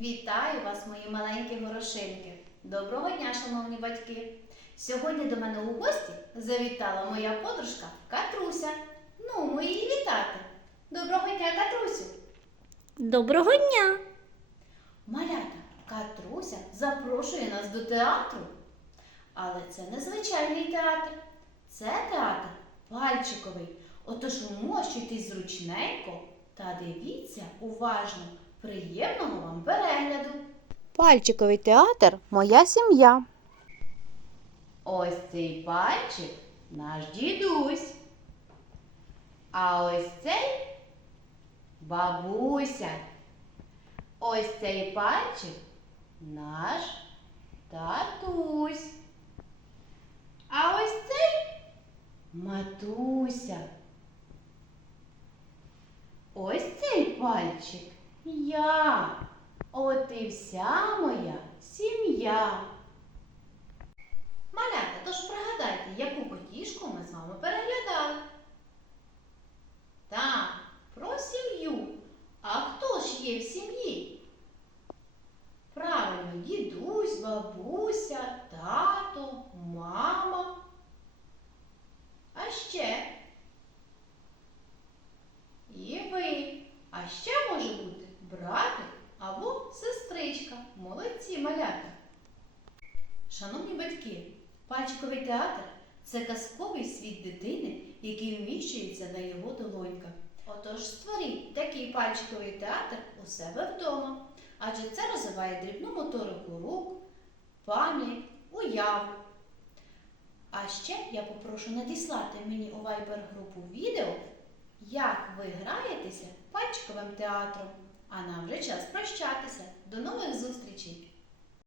Вітаю вас, мої маленькі горошинки. Доброго дня, шановні батьки. Сьогодні до мене у гості завітала моя подружка Катруся. Ну, ми її вітати. Доброго дня, Катрусю. Доброго дня! Малята, Катруся запрошує нас до театру. Але це не звичайний театр. Це театр пальчиковий. Отож вмощуйтесь зручненько та дивіться уважно. Приємного вам перегляду! Пальчиковий театр Моя сім'я. Ось цей пальчик наш дідусь. А ось цей бабуся. Ось цей пальчик наш татусь. А ось цей матуся. Ось цей пальчик я. От і вся моя сім'я. Малята, тож пригадайте, яку потішку ми з вами переглядали. Так, про сім'ю. А хто ж є в сім'ї? Правильно, дідусь, бабуся, тато, мама. А ще і ви. А ще може бути братик або сестричка. Молодці малята. Шановні батьки, пальчиковий театр це казковий світ дитини, який вміщується на його долоньках. Отож створіть такий пальчиковий театр у себе вдома, адже це розвиває дрібну моторику рук, пам'ять, уяву. А ще я попрошу надіслати мені у Viber групу відео, як ви граєтеся пальчиковим театром. А нам вже час прощатися. До нових зустрічей!